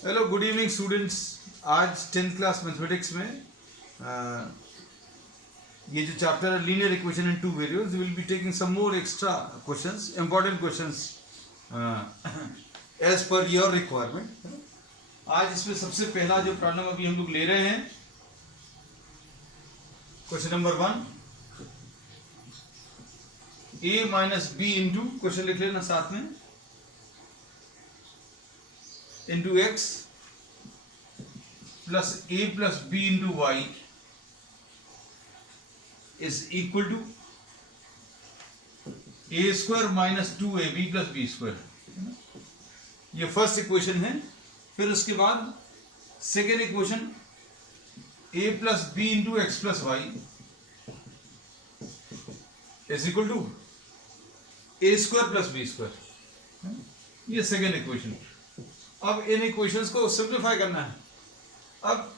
Hello good evening students. आज 10th class mathematics में ये जो चैप्टर है linear equation in two variables, will be taking some more extra questions, important questions as per your requirement. आज इसमें सबसे पहला जो प्रॉब्लम अभी हम लोग ले रहे हैं, question number 1, a minus B into, question लिख लेना साथ में, into X plus a plus B into Y is equal to A square minus 2ab plus B square. ये फर्स्ट इक्वेशन है। फिर उसके बाद second equation a plus B into X plus Y is equal to A square plus B square. ये second equation. अब इन equations को simplify करना है। अब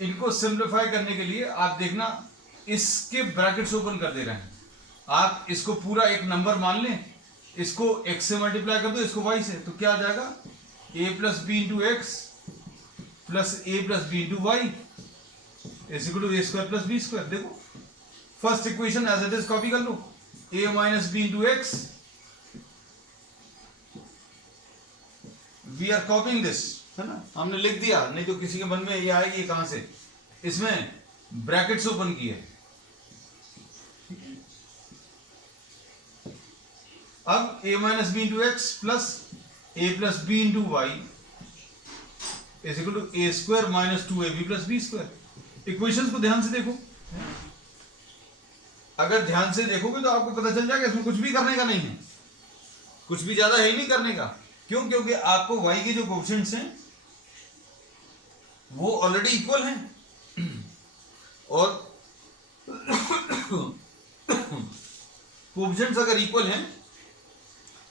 इनको सिंप्लीफाई करने के लिए आप देखना, इसके ब्रैकेट्स ओपन कर दे रहे हैं। आप इसको पूरा एक नंबर मान लें, इसको x से मल्टीप्लाई कर दो, इसको y से, तो क्या आ जाएगा a plus B into X plus a plus B into Y is equal to A square plus B square. देखो first equation as it is copy कर लो, a minus B into X, we are copying this, है ना, हमने लिख दिया, नहीं तो किसी के मन में ये आएगी कहां से। इसमें ब्रैकेट्स ओपन किए। अब a minus B into X plus A plus B into Y is equal to A square minus 2ab plus B square. Equations को ध्यान से देखो। अगर ध्यान से देखोगे तो आपको पता चल जाएगा इसमें कुछ भी करने का नहीं है, कुछ भी ज्यादा है ही नहीं करने का। क्यों? क्योंकि आपको y के जो कोएफिशिएंट्स हैं वो ऑलरेडी इक्वल हैं, और कोएफिशिएंट्स अगर इक्वल हैं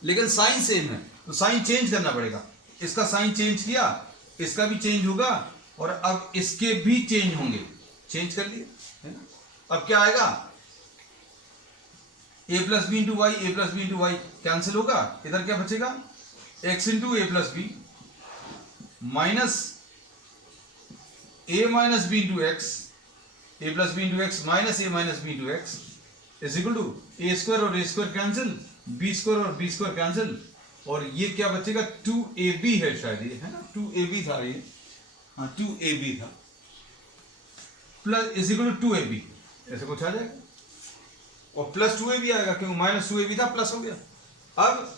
लेकिन साइन सेम है तो साइन चेंज करना पड़ेगा। इसका साइन चेंज किया, इसका भी चेंज होगा, और अब इसके भी चेंज होंगे। चेंज कर लिए, है ना। अब क्या आएगा, a plus B into Y, A plus B into Y cancel होगा। इधर क्या बचेगा, x into A plus B minus a minus B into X, A plus B into X minus A minus B into X is equal to A square और A square cancel, B square और B square cancel, और ये क्या बचेगा 2ab है शायद, ये है ना, 2ab था ये, हाँ 2ab था, plus is equal to 2ab, ऐसे कुछ आ जाएगा, और प्लस 2ab आएगा क्योंकि माइनस 2ab था, प्लस हो गया। अब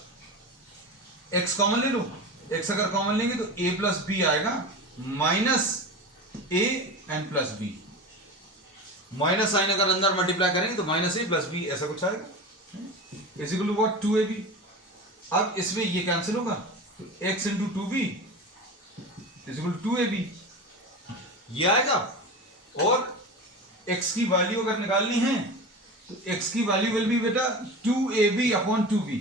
x कॉमन ले लो, x अगर कॉमन लेंगे तो a प्लस बी आएगा minus a and plus b, minus sign अगर अंदर मल्टीप्लाई करेंगे तो माइनस a प्लस b, ऐसा कुछ आएगा, is equal to what 2ab। अब इसमें ये कैंसिल होगा तो x into 2b is equal to 2ab, ये आएगा। और x की वैल्यू अगर निकालनी है तो x की वैल्यू विल बी बेटा 2ab अपॉन 2b,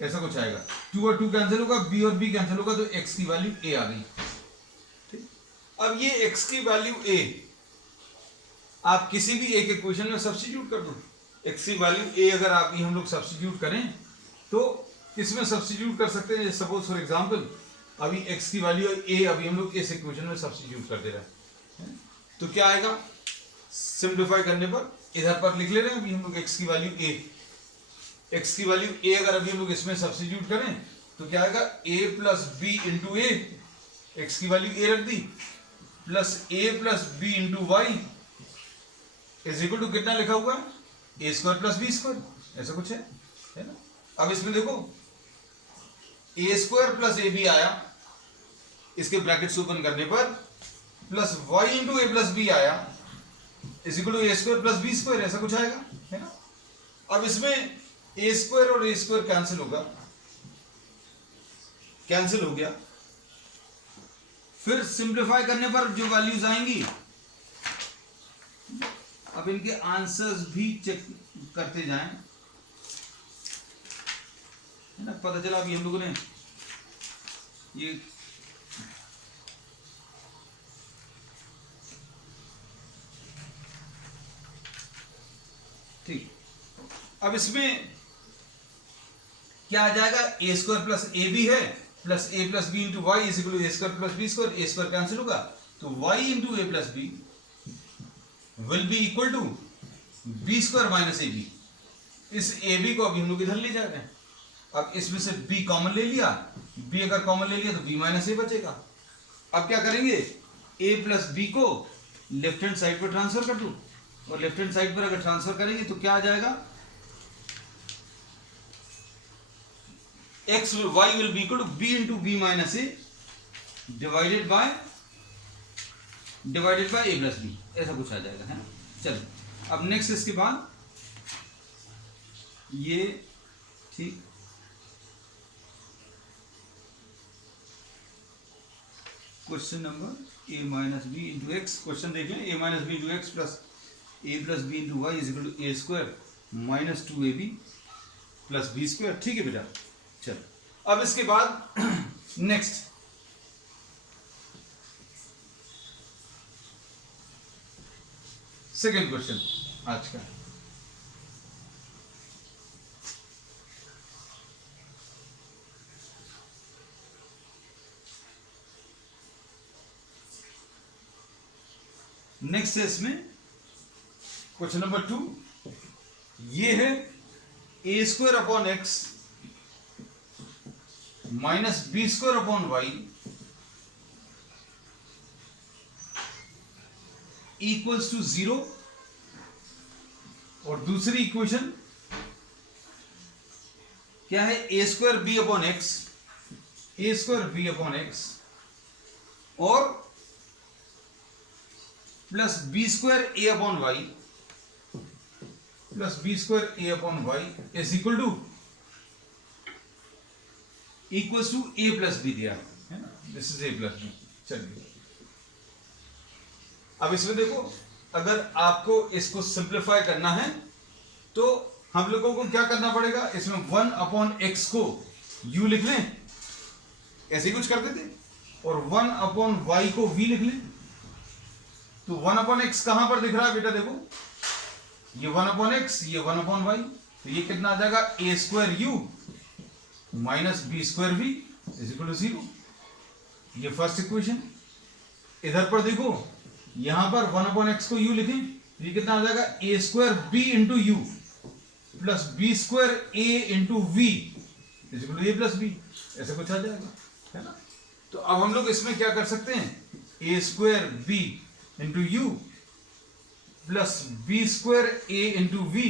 ऐसा कुछ आएगा। 2 और 2 कैंसिल होगा, b और b कैंसिल होगा, तो x की वैल्यू a आ गई। ठीक, अब ये x की वैल्यू a आप किसी भी एक इक्वेशन में सब्स्टिट्यूट कर दो। x की वैल्यू a अगर आप हम लोग सब्स्टिट्यूट करें तो किसमें सब्स्टिट्यूट कर सकते हैं, सपोज फॉर एग्जांपल अभी x की वैल्यू a अभी हम लोग इस इक्वेशन में सब्स्टिट्यूट कर दे रहे हैं, तो क्या आएगा, सिंप्लीफाई करने पर इधर पर लिख ले रहे हैं अभी हम लोग x की वैल्यू a, x की वैल्यू a अगर अभी हम लोग इसमें सब्स्टिट्यूट करें तो क्या आएगा, a plus B into A, X की वैल्यू a रख दी, plus a plus B into Y is equal to कितना लिखा हुआ है, A square plus B square, ऐसा कुछ है ना। अब इसमें देखो A square plus A B आया, इसके ब्रैकेट्स ओपन करने पर, plus Y into A plus B आया is equal to A square plus B square, ऐसा कुछ आएगा, है ना। अब इसमें ए स्क्वायर और ए स्क्वायर कैंसिल होगा, कैंसिल हो गया। फिर सिंप्लीफाई करने पर जो वैल्यूज आएंगी, अब इनके आंसर्स भी चेक करते जाएं, है ना। पता चला अभी हम लोगों ने ये ठीक, अब इसमें क्या आ जाएगा, A square plus A B है plus A plus B into Y is equal to A square plus B square, A square cancel होगा तो Y into A plus B will be equal to B square minus A B. इस A B को अभी हम लोग इधर ले जा रहे हैं। अब इसमें से b कॉमन ले लिया, b अगर कॉमन ले लिया तो b माइनस ए बचेगा। अब क्या करेंगे, a प्लस बी को लेफ्ट हैंड साइड पर ट्रांसफर कर दूं, और लेफ्ट हैंड साइड पर अगर ट्रांसफर करेंगे तो क्या आ जाएगा, x y will be equal to b into B minus A divided by a plus B, ऐसा कुछ आ जाएगा, है ना। चलो अब नेक्स्ट इसके बाद ये ठीक, question number a minus B into X, question देख लें, a minus B into X plus a plus B into Y is equal to A square minus 2ab plus B square. ठीक है बेटा। चलो अब इसके बाद नेक्स्ट सेकेंड क्वेश्चन आज का, नेक्स्ट है इसमें क्वेश्चन नंबर 2, ये है A square upon X minus B square upon Y equals to 0, और दूसरी इक्वेशन क्या है, A square B upon X, A square B upon X और plus B square A upon Y plus B square A upon Y is equal to equals to A plus B दिया है ना, this is A plus B. चलिए अब इसमें देखो, अगर आपको इसको सिंप्लीफाई करना है तो हम लोगों को क्या करना पड़ेगा, इसमें 1 अपॉन एक्स को u लिख लें, ऐसे ही कुछ करते थे, और 1 अपॉन वाई को v लिख लें। तो 1 अपॉन एक्स कहां पर दिख रहा है बेटा, देखो ये 1 अपॉन एक्स, ये 1 अपॉन वाई, तो ये कितना आ जाएगा, A square U minus B square V is equal to 0। ये फर्स्ट इक्वेशन। इधर पर देखो, यहां पर 1 अपॉन एक्स को u लिखें तो ये कितना आ जाएगा, A square B into U plus B square A into V is equal to A plus B, ऐसा कुछ आ जाएगा, है ना। तो अब हम लोग इसमें क्या कर सकते हैं, A square B into U plus B square A into V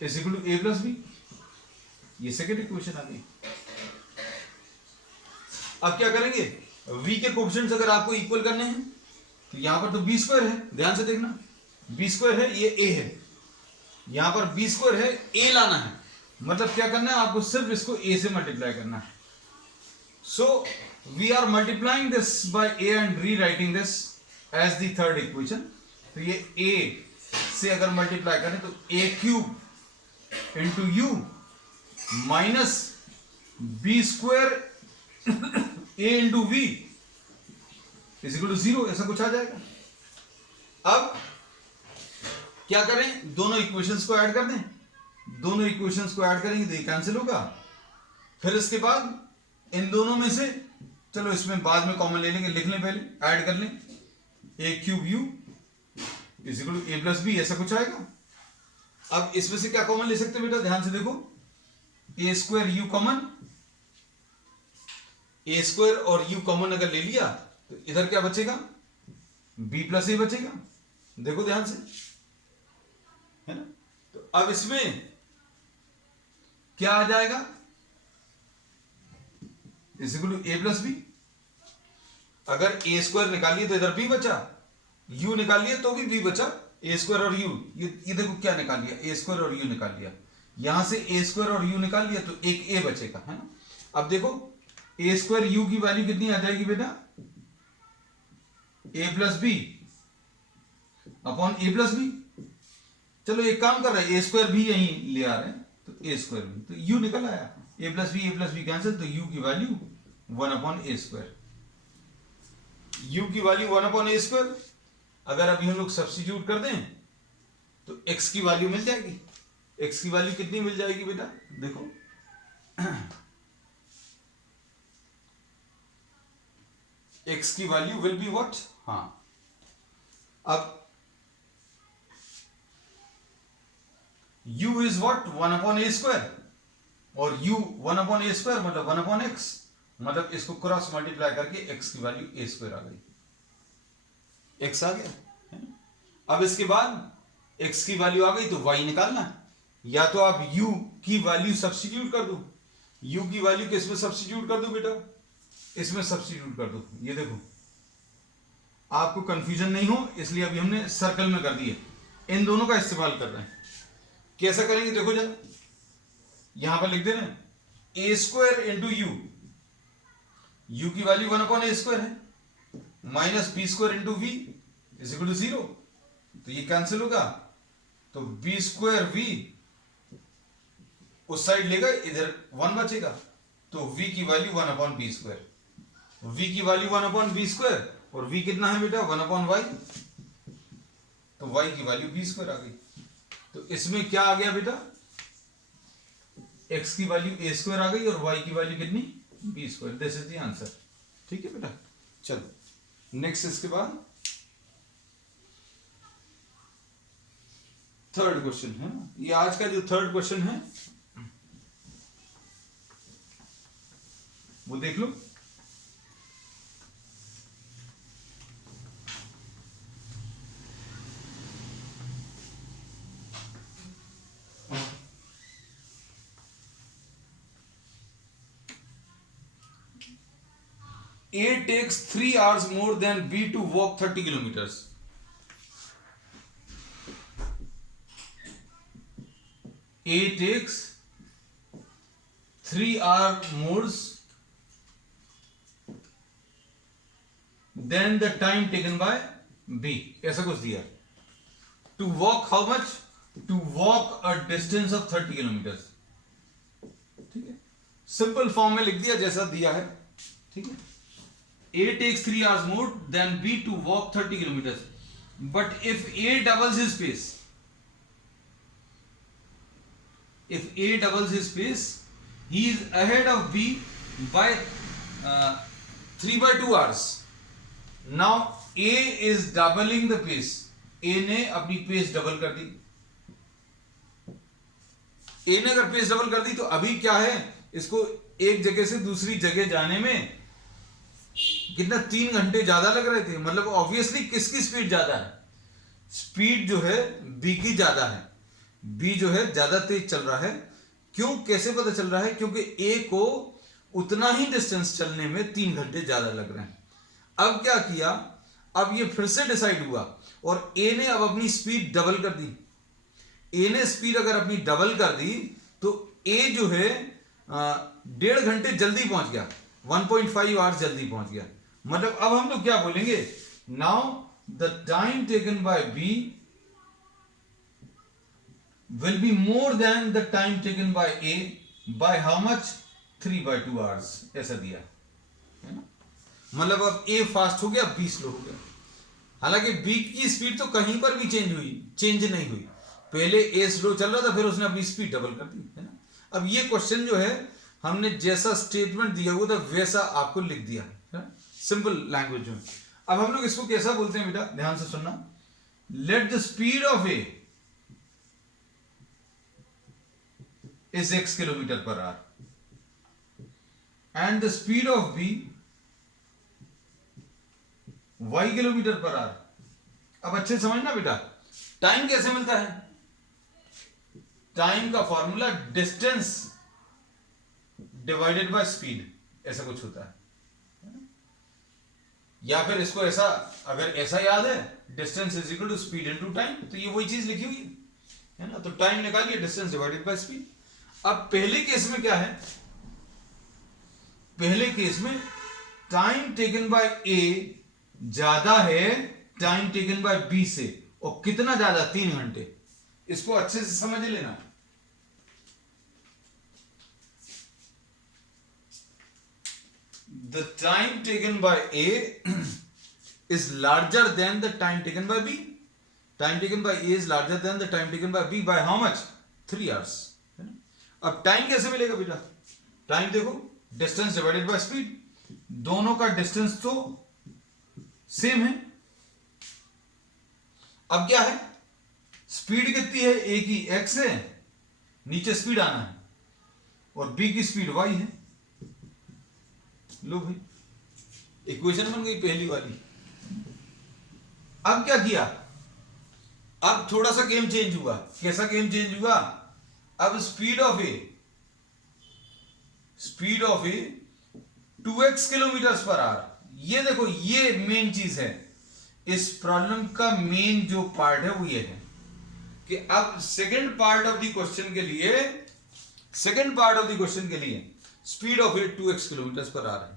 is equal to A plus B, ये सेकेंड इक्वेशन आ गई। अब क्या करेंगे, v के कोएफिशिएंट्स अगर आपको इक्वल करने हैं तो यहां पर तो बी स्क्वायर है, ध्यान से देखना, बी स्क्वायर है, ये a है, यहां पर बी स्क्वायर है, a लाना है, मतलब क्या करना है आपको, सिर्फ इसको a से मल्टीप्लाई करना है। So we are multiplying this by a and rewriting this as the third equation. तो ये a से अगर मल्टीप्लाई करें तो a cube into U minus B square a into V is equal to 0, ऐसा कुछ आ जाएगा। अब क्या करें, दोनों इक्वेशंस को ऐड कर दें, दोनों इक्वेशंस को ऐड करेंगे तो ये कैंसिल होगा। फिर इसके बाद इन दोनों में से, चलो इसमें बाद में कॉमन ले लेंगे, लिख लें पहले, ऐड कर लें, A cube U is equal to A plus B, ऐसा कुछ आएगा। अब इसमें से क्या कॉमन ले सकते हैं बेटा, ध्यान से देखो, A square U common, A square और यू कॉमन अगर ले लिया तो इधर क्या बचेगा, बी प्लस ए बचेगा, देखो ध्यान से, है ना। तो अब इसमें क्या आ जाएगा, is equal to A plus B. अगर ए स्क्वायर निकालिए तो इधर बी बचा, यू निकालिए तो भी बी बचा, ए स्क्वायर और यू, ये देखो क्या निकाल लिया, ए स्क्वायर और यू निकाल लिया, यहां से ए स्क्वायर और यू निकाल लिया तो एक ए बचेगा, है ना। अब देखो ए स्क्वायर यू की वैल्यू कितनी आ जाएगी बेटा, ए प्लस बी अपॉन ए प्लस बी। चलो एक काम कर रहे हैं, ए स्क्वायर भी यहीं ले आ रहे हैं, तो ए स्क्वायर भी, तो यू निकल आया, ए प्लस बी कैंसिल, तो यू की value 1 upon A square, you की वैल्यू 1 अपॉन ए स्क्वायर। अगर अभी हम लोग सब्स्टिट्यूट कर दें तो x की वैल्यू मिल जाएगी, x की वैल्यू कितनी मिल जाएगी बेटा, देखो x की वैल्यू विल बी व्हाट, हाँ अब u इज व्हाट 1/a² और u 1/a² मतलब 1/x, मतलब इसको क्रॉस मल्टीप्लाई करके x की वैल्यू a² आ गई, x आ गया है ना? अब इसके बाद x की वैल्यू आ गई तो y निकालना है, या तो आप u की वैल्यू सब्स्टिट्यूट कर दो, u की वैल्यू किसमें सब्स्टिट्यूट कर दो बेटा, इसमें सब्स्टिट्यूट कर दो। ये देखो आपको कंफ्यूजन नहीं हो इसलिए अभी हमने सर्कल में कर दिए, इन दोनों का इस्तेमाल कर रहे हैं। कैसा करेंगे देखो जरा, यहां पर लिख दे रहे हैं a² इंटू u की वैल्यू 1/a² है, minus b² into v is equal to 0, तो ये कैंसिल होगा, तो b²v उस साइड लेगा, इधर 1 बचेगा, तो v की वैल्यू 1/b², v की वैल्यू 1/b² और v कितना है बेटा 1/y, तो y की वैल्यू b² आ गई। तो इसमें क्या आ गया बेटा, x की वैल्यू a² आ गई और y की वैल्यू कितनी b², this is the answer. ठीक है बेटा, चलो नेक्स्ट इसके बाद थर्ड क्वेश्चन है ना, ये आज का जो थर्ड क्वेश्चन है वो देख लो। A takes 3 hours more than B to walk 30 kilometers. A takes 3 hours more than the time taken by B. ऐसा कुछ दिया। To walk how much? To walk a distance of 30 kilometers. ठीक है, simple form में लिख दिया जैसा दिया है। ठीक है, A takes 3 hours more than B to walk 30 kilometers. But if A doubles his pace, he is ahead of B by 3/2 hours. Now A is doubling the pace. A ने अपनी पेस डबल कर दी। A ने अगर pace double कर दी तो अभी क्या है, इसको एक जगह से दूसरी जगह जाने में कितना 3 घंटे ज्यादा लग रहे थे, मतलब ऑब्वियसली किसकी स्पीड ज्यादा है, स्पीड जो है बी की ज्यादा है, बी जो है ज्यादा तेज चल रहा है। क्यों, कैसे पता चल रहा है, क्योंकि ए को उतना ही डिस्टेंस चलने में 3 घंटे ज्यादा लग रहे हैं। अब क्या किया, अब ये फिर से डिसाइड हुआ और ए ने अब अपनी स्पीड डबल कर दी। ए ने स्पीड अगर अपनी डबल कर दी तो ए जो है 1.5 घंटे जल्दी पहुंच गया, 1.5 आवर्स जल्दी पहुंच गया। मतलब अब हम लोग क्या बोलेंगे, now the time taken by B will be more than the time taken by A by how much 3/2 hours, ऐसा दिया है ना। मतलब अब ए फास्ट हो गया, बी स्लो हो गया। हालांकि बी की स्पीड तो कहीं पर भी चेंज नहीं हुई, पहले ए स्लो चल रहा था फिर उसने अपनी स्पीड डबल कर दी है ना। अब ये क्वेश्चन जो है हमने जैसा स्टेटमेंट दिया हुआ था वैसा आपको लिख दिया है, सिंपल लैंग्वेज में। अब हम लोग इसको कैसा बोलते हैं बेटा, ध्यान से सुनना, let the speed of A is x kilometre per hour and the speed of B y kilometre per hour. अब अच्छे समझना बेटा, टाइम कैसे मिलता है, टाइम का formula distance divided by speed, ऐसा कुछ होता है। या फिर इसको ऐसा, अगर ऐसा याद है, distance is equal to speed into time, तो ये वही चीज लिखी हुई है ना। तो टाइम निकालिए, डिस्टेंस डिवाइडेड बाय स्पीड। अब पहले केस में क्या है, पहले केस में टाइम टेकन बाय ए ज्यादा है टाइम टेकन बाय बी से, और कितना ज्यादा, 3 घंटे। इसको अच्छे से समझ लेना। The time taken by A is larger than the time taken by B. Time taken by A is larger than the time taken by B by how much? 3 hours. अब टाइम कैसे मिलेगा बेटा, टाइम देखो, distance divided by speed, दोनों का distance तो same है। अब क्या है, स्पीड कितनी है, ए की एक्स है, नीचे स्पीड आना है, और बी की स्पीड वाई है। लो भाई, इक्वेशन बन गई पहली वाली। अब क्या किया, अब थोड़ा सा गेम चेंज हुआ। कैसा गेम चेंज हुआ, अब speed of A 2x kilometre per our. ये देखो, ये मेन चीज है इस प्रॉब्लम का। मेन जो पार्ट है वो ये है कि अब second part of the question के लिए speed of A 2x kilometre per hour है।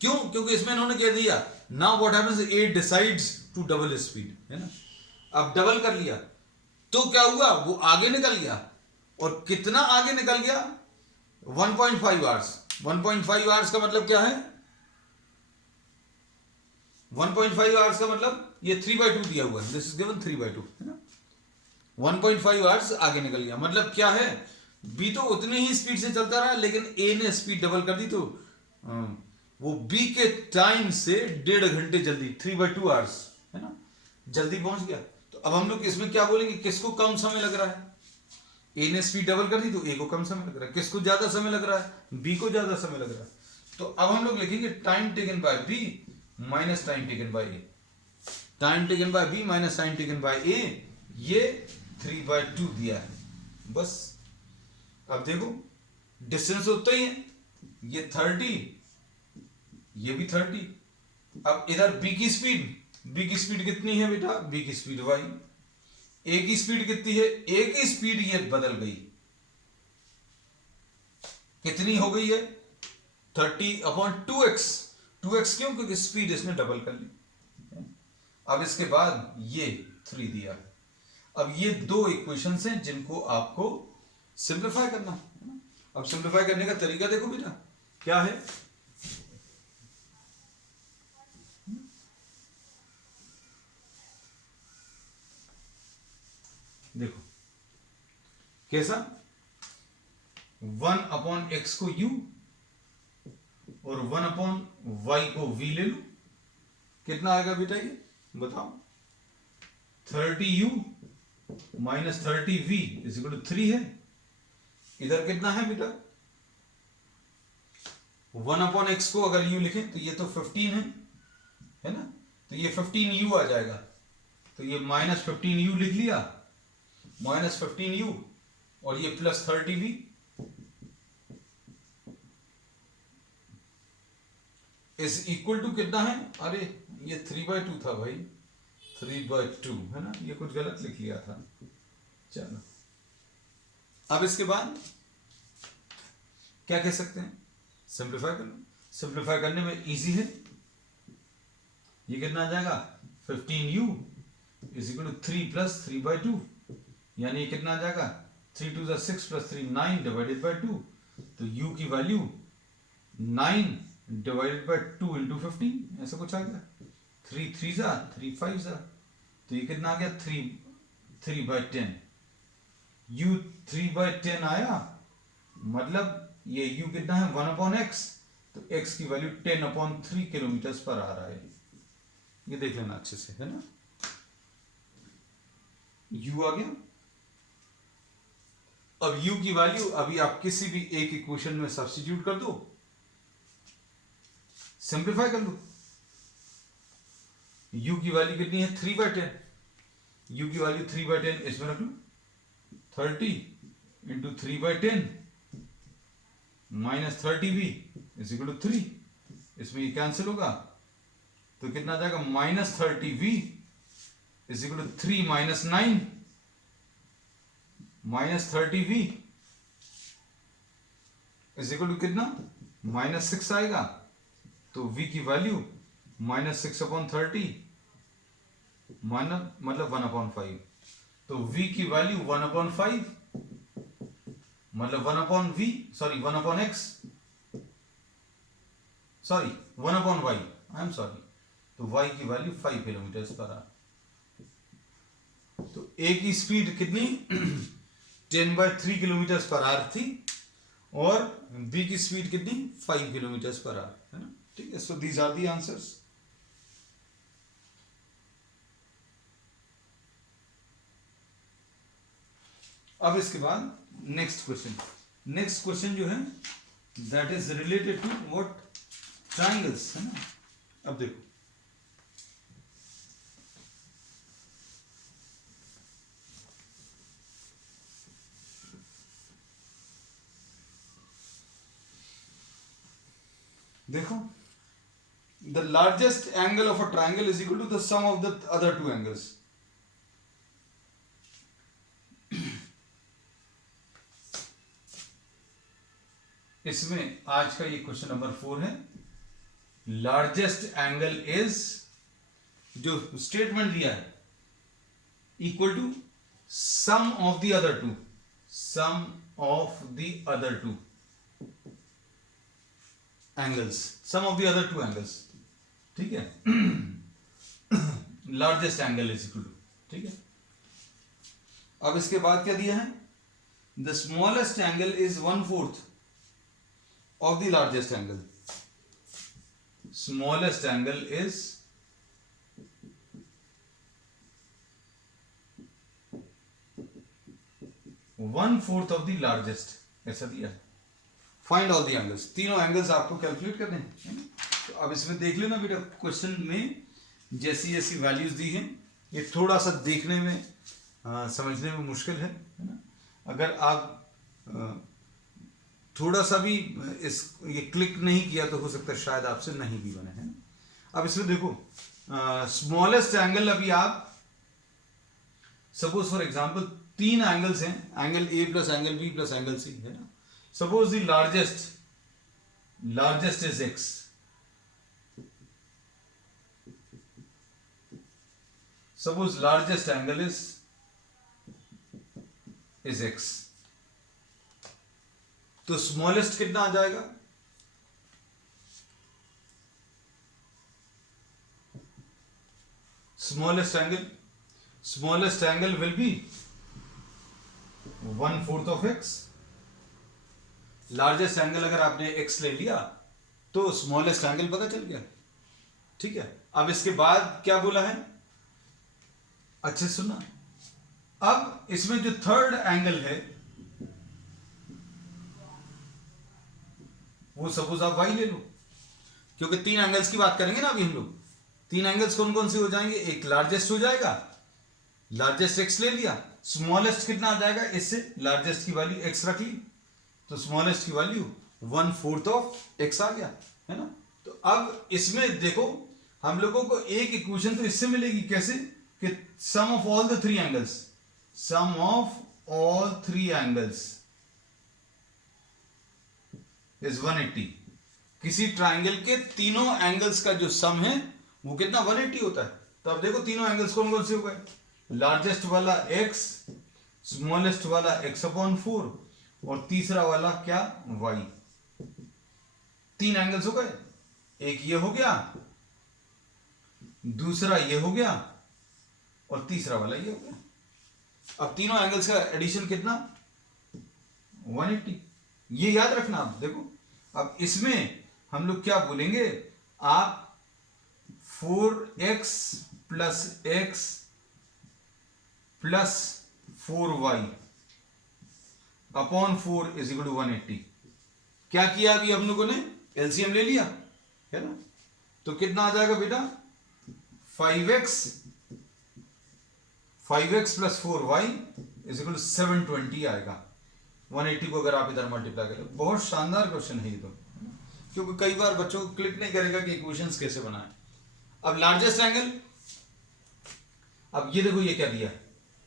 क्यों, क्योंकि इसमें इन्होंने कह दिया now what happens, A decides to double speed, है ना। अब डबल कर लिया तो क्या हुआ, वो आगे निकल गया। और कितना आगे निकल गया, 1.5 आवर्स। 1.5 आवर्स का मतलब क्या है, 1.5 आवर्स का मतलब ये 3/2 दिया हुआ है, दिस इज गिवन 3/2, है ना। 1.5 आवर्स आगे निकल गया, मतलब क्या है, बी तो उतनी ही स्पीड से चलता रहा, लेकिन ए ने स्पीड डबल कर दी, तो वो बी के टाइम से 1.5 घंटे जल्दी, 3/2 आवर्स, है ना, जल्दी पहुंच गया। तो अब हम लोग इसमें क्या बोलेंगे, किसको कम समय लग रहा है, ए ने स्पीड डबल कर दी तो ए को कम समय लग रहा है। किसको ज्यादा समय लग रहा है, बी को ज्यादा समय लग रहा है। तो अब हम लोग लिखेंगे time taken by B minus time taken by A. Time taken by B minus time taken by A, ये 3/2 दिया है, बस। अब देखो डिस्टेंस उतना ही है, ये 30, ये भी 30। अब इधर बी की स्पीड कितनी है बेटा, बी की स्पीड वाई। ए की स्पीड कितनी है, ए की स्पीड ये बदल गई, कितनी हो गई है, 30/2x। 2x क्यों, क्योंकि स्पीड इसने डबल कर ली। अब इसके बाद ये 3 दिया है। अब ये दो इक्वेशंस हैं जिनको आपको सिंप्लीफाई करना है। अब सिंप्लीफाई करने का तरीका देखो बेटा क्या है, देखो कैसा, 1/x को u और 1/y को v ले लो, कितना आएगा बेटा ये बताओ, 30u minus 30v is equal to 3 है। इधर कितना है बेटा, 1/x को अगर u लिखें तो ये तो 15 है ना, तो ये 15u आ जाएगा। तो ये माइनस 15u लिख लिया, माइनस 15u और ये plus 30v। Is equal to कितना है, अरे ये 3/2 था भाई, 3/2 है ना, ये कुछ गलत लिख लिया था। चलो अब इसके बाद क्या कह सकते हैं, सिंप्लीफाई कर लो। सिंप्लीफाई करने में इजी है, ये कितना आ जाएगा, 15u is equal to 3 plus 3/2, यानी ये कितना आ जाएगा, 3 2 6 प्लस 3 9 डिवाइडेड बाई 2। तो u की वैल्यू 9 डिवाइडेड बाई 2 इंटू 15, ऐसा कुछ आ गया। 3 3 3 5, तो ये कितना आ गया, 3/10। u 3/10 आया, मतलब ये u कितना है, 1/x, तो x की वैल्यू 10/3 किलोमीटर पर आ रहा है। ये देख लेना अच्छे से, है ना, u आ गया। अब u की वैल्यू अभी आप किसी भी एक इक्वेशन में सब्स्टिट्यूट कर दो, सिंप्लीफाई कर लो। u की वैल्यू कितनी है, 3/10। u की वैल्यू 3/10 इसमें रख लो, 30 into 3/10 minus 30v is equal to 3। इसमें ये कैंसिल होगा, तो कितना आ जाएगा, minus 30v is equal to 3 minus 9, minus 30v is equal to कितना, माइनस 6 आएगा। तो v की वैल्यू माइनस 6/30 माइनस मतलब 1/5। तो v की वैल्यू 1/5 मतलब 1/x, sorry 1/y, I am sorry. तो y की वैल्यू 5 किलोमीटर पर आवर। तो a की स्पीड कितनी 10/3 किलोमीटर पर आवर थी, और b की स्पीड कितनी 5 किलोमीटर पर आवर, है ना। ठीक है, so these are the answers. अब इसके बाद नेक्स्ट क्वेश्चन जो है that is related to what, triangles, है ना। अब देखो the largest angle of a triangle is equal to the sum of the other two angles. इसमें आज का ये क्वेश्चन नंबर 4 है। लार्जेस्ट एंगल इज, जो स्टेटमेंट दिया है, equal to sum of the other two, sum of the other two angles, sum of the other two angles, ठीक है। Largest angle is equal to, ठीक है। अब इसके बाद क्या दिया है, the smallest angle is 1/4 of the largest angle. Smallest angle is 1/4 of the largest, ऐसा दिया है। फाइंड ऑल द एंगल्स, तीनों एंगल्स आपको कैलकुलेट करने हैं। तो अब इसमें देख लेना बेटा, क्वेश्चन में जैसी जैसी वैल्यूज दी हैं, ये थोड़ा सा देखने में समझने में मुश्किल है ना। अगर आप थोड़ा सा भी ये क्लिक नहीं किया तो हो सकता है शायद आपसे नहीं भी बने, है ना। अब इसमें देखो स्मॉलेस्ट एंगल, अभी आप सपोज फॉर एग्जांपल 3 एंगल्स हैं, angle A plus angle B plus angle C, है ना। Suppose the largest is X, suppose largest angle is X, तो स्मॉलेस्ट कितना आ जाएगा, smallest angle will be 1/4 of X. Largest angle अगर आपने x ले लिया तो स्मॉलेस्ट एंगल पता चल गया, ठीक है। अब इसके बाद क्या बोला है, अच्छे सुनना। अब इसमें जो थर्ड एंगल है वो सपोज आप वाई ले लो, क्योंकि 3 एंगल्स की बात करेंगे ना अभी हम लोग। 3 एंगल्स कौन कौन से हो जाएंगे, एक लार्जेस्ट हो जाएगा, लार्जेस्ट एक्स ले लिया, स्मॉलेस्ट कितना आ जाएगा, इससे लार्जेस्ट की वैल्यू एक्स रख ली, तो स्मॉलेस्ट की वैल्यू 1/4 ऑफ एक्स आ गया, है ना। तो अब इसमें देखो हम लोगों को एक इक्वेशन तो इससे मिलेगी, कैसे, कि sum of all the 3 angles, sum of all 3 angles is 180। किसी ट्राइंगल के तीनों एंगल्स का जो सम है वो कितना, 180 होता है। तो अब देखो तीनों एंगल्स कौन कौन से हो गए, लार्जेस्ट वाला x, स्मॉलेस्ट वाला x/4 और तीसरा वाला क्या, y। 3 एंगल्स हो गए, एक ये हो गया, दूसरा ये हो गया और तीसरा वाला ये हो गया। अब तीनों एंगल्स का एडिशन कितना, 180। ये याद रखना आप। देखो अब इसमें हम लोग क्या बोलेंगे, आप 4x plus x plus 4y upon 4 is equal to 180। क्या किया अभी हम लोगों ने, एलसीएम ले लिया, है ना। तो कितना आ जाएगा बेटा, 5x plus 4y is equal to 720 आएगा। 180 को अगर आप इधर मल्टीप्लाई करें, बहुत शानदार क्वेश्चन है ये तो, क्योंकि कई बार बच्चों को क्लिक नहीं करेगा कि इक्वेशंस कैसे बनाएं। अब लार्जेस्ट एंगल, अब ये देखो ये क्या दिया है,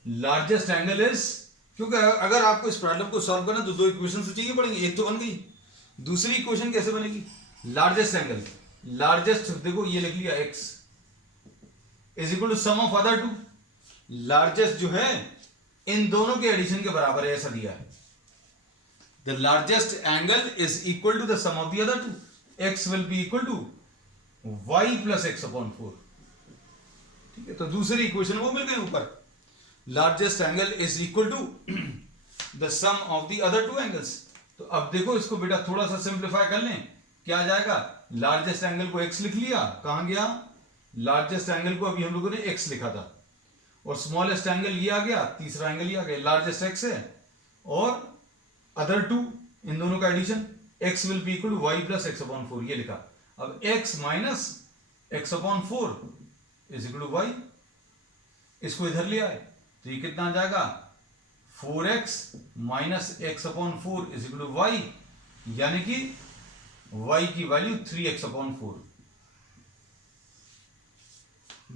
लार्जेस्ट एंगल इज, क्योंकि अगर आपको इस प्रॉब्लम को सॉल्व करना तो 2 इक्वेशन तो चाहिए पड़ेंगे, एक तो बन गई, दूसरी इक्वेशन कैसे बनेगी, लार्जेस्ट एंगल, लार्जेस्ट देखो ये लिख लिया x is equal to sum of other two, largest जो है इन दोनों के एडिशन के बराबर है, ऐसा दिया है। The largest angle is equal to the sum of the other two. X will be equal to y plus x/4. ठीक है, तो दूसरी इक्वेशन वो मिल गई ऊपर, largest angle is equal to the sum of the other 2 angles. तो अब देखो इसको बेटा थोड़ा सा सिंप्लीफाई कर लें, क्या आ जाएगा, लार्जेस्ट एंगल को x लिख लिया, कहां गया, लार्जेस्ट एंगल को अभी हम लोगों ने x लिखा था, और स्मॉलेस्ट एंगल ये आ गया, तीसरा एंगल ये आ गया, लार्जेस्ट x है और अदर टू, इन दोनों का addition, x will be equal to Y plus X upon 4, ये लिखा। अब x minus X upon 4 is equal to Y, इसको इधर ले आए तो ये कितना आ जाएगा 4x minus X upon 4 is equal to Y, यानी कि y की वैल्यू 3x अपॉन 4।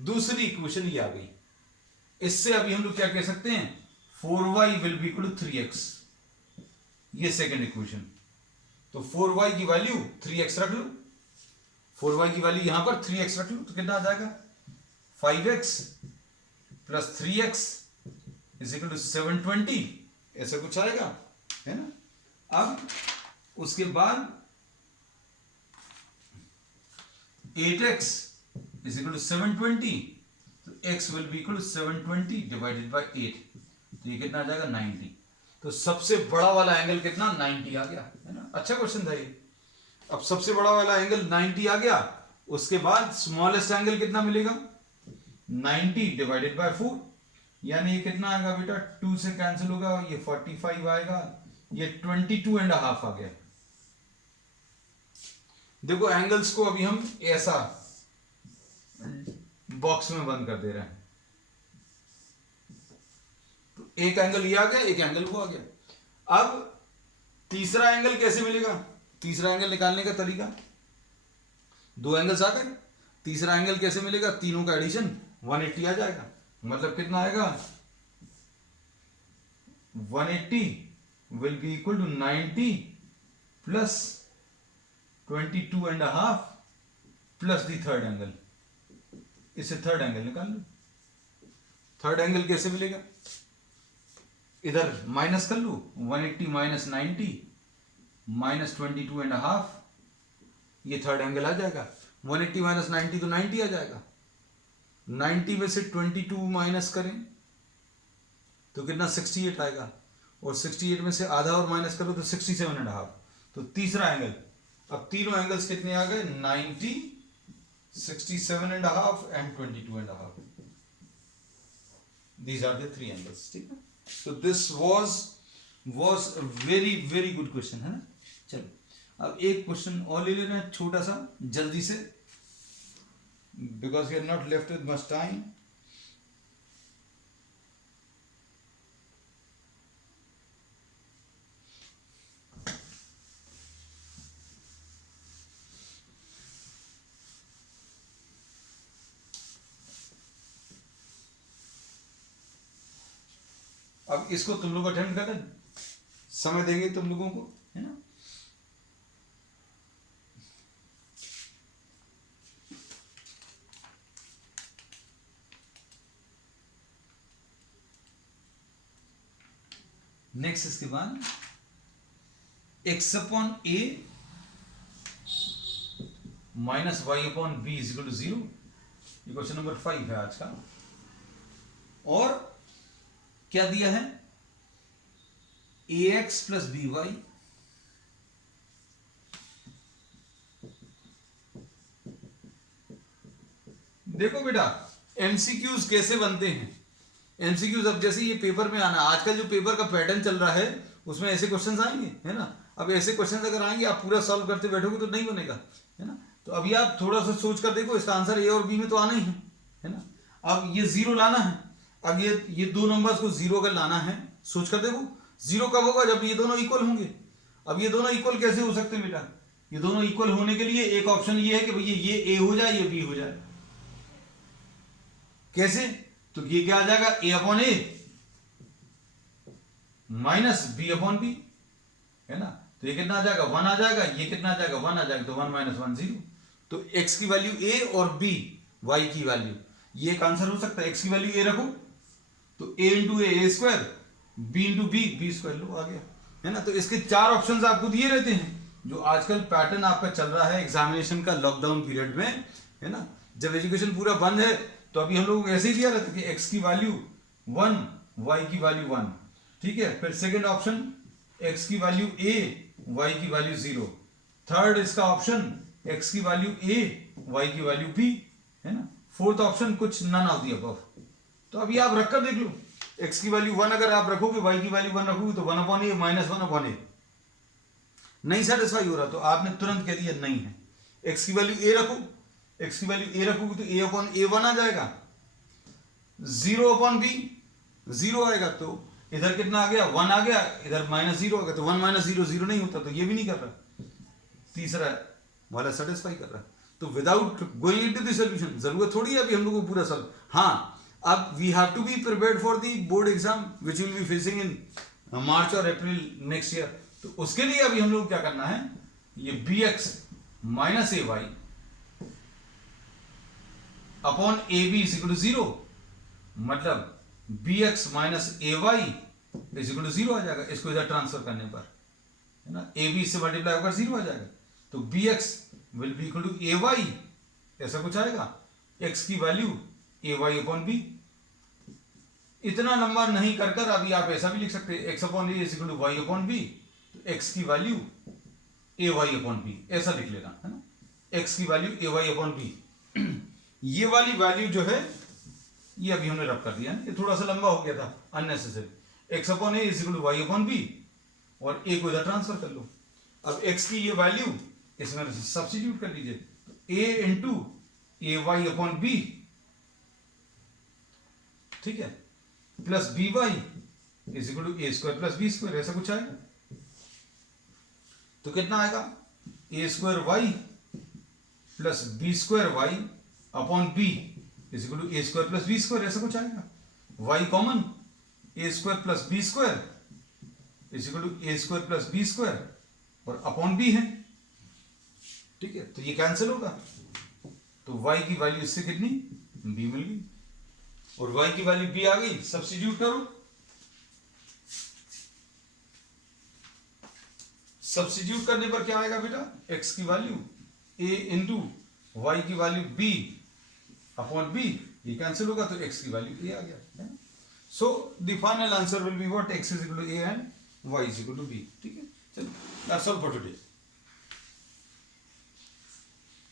दूसरी इक्वेशन ये आ गई। इससे अभी हम लोग क्या कह सकते हैं, 4y will be equal to 3x, ये सेकेंड इक्वेशन। तो 4y की वैल्यू 3x रख लो, 4y की वैल्यू यहां पर 3x रख लो तो कितना आ जाएगा 5x plus 3x is equal to 720, ऐसा कुछ आएगा, है ना। अब उसके बाद 8x इज इक्वल टू 720, तो x will be equal to 720 divided by 8, तो ये कितना आ जाएगा 90। तो सबसे बड़ा वाला एंगल कितना 90 आ गया, है ना। अच्छा क्वेश्चन था ये। अब सबसे बड़ा वाला एंगल 90 आ गया, उसके बाद स्मॉलेस्ट एंगल कितना मिलेगा 90 डिवाइडेड बाय 4, यानी ये कितना आएगा बेटा, 2 से कैंसिल होगा, ये 45 आएगा, ये 22.5 आ गया। देखो एंगल्स को अभी हम ऐसा बॉक्स में बंद कर दे रहे हैं, तो एक एंगल ये आ गया, एक एंगल वो आ गया। अब तीसरा एंगल कैसे मिलेगा, तीसरा एंगल निकालने का तरीका, दो एंगल्स आ गए, तीसरा एंगल कैसे मिलेगा, तीनों का एडिशन 180 आ जाएगा, मतलब कितना आएगा 180 will be equal to 90 plus 22.5 plus the third angle, इससे थर्ड एंगल निकाल लो। थर्ड एंगल कैसे मिलेगा, इधर माइनस कर लो, 180 माइनस 90 माइनस 22.5, ये थर्ड एंगल आ जाएगा। 180 माइनस 90 तो 90 आ जाएगा, 90 में से 22 माइनस करें तो कितना 68 आएगा, और 68 में से आधा और माइनस करो तो 67.5, तो तीसरा एंगल। अब तीनों एंगल्स कितने आ गए 90, 67.5 and 22.5, these are the three angles, ठीक है। so this was a very good question, है ना। चलो अब एक क्वेश्चन और ले लेना छोटा सा जल्दी से, because we are not left with much time। अब इसको तुम लोग अटेम्प्ट करना, समय देंगे तुम लोगों को, है ना। नेक्स्ट इसके बाद x upon a minus Y upon B is equal to 0, ये क्वेश्चन नंबर 5 है आज का। और क्या दिया है ax प्लस बी वाई, देखो बेटा एमसीक्यूज कैसे बनते हैं। एमसीक्यूज अब जैसे ये पेपर में आना, आजकल जो पेपर का पैटर्न चल रहा है उसमें ऐसे क्वेश्चंस आएंगे, है ना। अब ऐसे क्वेश्चंस अगर आएंगे आप पूरा सॉल्व करते बैठोगे तो नहीं बनेगा, है ना। तो अभी आप थोड़ा सा सोच कर देखो, इसका आंसर ए और बी में तो आना ही है ना। अब ये जीरो लाना है, अब ये दो नंबर्स को जीरो अगर लाना है, सोच कर देखो जीरो कब होगा, जब ये दोनों इक्वल होंगे। अब ये दोनों इक्वल कैसे हो सकते हैं बेटा, ये दोनों इक्वल होने के लिए एक ऑप्शन ये है कि भैया ये ए हो जाए ये बी हो जाए। कैसे, तो ये क्या आ जाएगा ए अपॉन ए माइनस बी अपॉन बी, है ना। तो ये कितना आ जाएगा 1 आ जाएगा, ये कितना आ जाएगा 1 आ जाएगा, तो 1 माइनस 1 0। तो x की वैल्यू a और b y की वैल्यू, ये एक आंसर हो सकता है। x की वैल्यू a रखो तो a into A square, b into B square, लो आ गया, है ना। तो इसके चार ऑप्शंस आपको दिए रहते हैं, जो आजकल पैटर्न आपका चल रहा है एग्जामिनेशन का लॉकडाउन पीरियड में, है ना। जब एजुकेशन पूरा बंद है तो अभी हम लोगों को ऐसे ही दिया रहता है कि x की वैल्यू 1 y की वैल्यू 1, ठीक है। फिर सेकेंड ऑप्शन x की वैल्यू a y की वैल्यू 0, थर्ड इसका ऑप्शन x की वैल्यू a y की वैल्यू b, है ना। फोर्थ ऑप्शन कुछ नन ऑफ द अबव। तो अभी आप रखकर देख लो, x की वैल्यू 1 अगर आप रखोगे, y की वैल्यू 1 रखोगे तो 1/a माइनस 1/a नहीं सेटिस्फाई हो रहा, तो आपने तुरंत कह दिया नहीं है। x की वैल्यू a रखो, x की वैल्यू a रखोगे तो a/a1 आ जाएगा, 0/b 0 आएगा, तो इधर कितना आ गया 1 आ गया, इधर -0 आ गया, तो 1 - 0 0 नहीं होता, तो ये भी नहीं कर रहा। तीसरा वाला सेटिस्फाई कर रहा है। तो without going into the solution, जरूरत थोड़ी है अभी हम लोगों को पूरा सॉल्व। हाँ, अब we have to be prepared for the board exam which will be facing in March और अप्रैल नेक्स्ट ईयर। तो उसके लिए अभी हम लोग क्या करना है, ये bx minus ay upon ab is equal to 0, मतलब bx minus ay is equal to 0 आ जाएगा, इसको इधर ट्रांसफर करने पर, है ना, ab से मल्टीप्लाई होकर 0 आ जाएगा, तो bx will be equal to ay, ऐसा कुछ आएगा, x की वैल्यू ay अपॉन b। इतना लंबा नहीं कर कर अभी आप ऐसा भी लिख सकते हैं, x upon a is equal to y upon b, तो x की वैल्यू ay अपॉन b, ऐसा लिख लेना, है ना, x की वैल्यू ay अपॉन b। ये वाली वैल्यू जो है ये अभी हमने रब कर दिया है, ये थोड़ा सा लंबा हो गया था unnecessary. x upon a is equal to y upon b, और a को इधर ट्रांसफर कर लो। अब x की ये वैल्यू इसमें सब्स्टिट्यूट कर लीजिए, a into ay upon b, ठीक है, plus B Y is equal to A square plus B square, ऐसा कुछ आएगा। तो कितना आएगा, A square Y plus B square Y upon B is equal to A square plus B square, ऐसा कुछ आएगा। Y common, A square plus B square is equal to A square plus B square, और upon B है, ठीक है, तो ये cancel होगा, तो y की वैल्यू इससे कितनी b मिल गई, और y की वैल्यू b आ गई, सब्स्टिट्यूट करो, सब्स्टिट्यूट करने पर क्या आएगा बेटा, x की वैल्यू a इंटू वाई की वैल्यू b अपॉन b, ये कैंसिल होगा, तो x की वैल्यू a आ गया। So the final answer will be what, x is equal to a and y is equal to b, ठीक है। चलो दैट्स ऑल फॉर टुडे।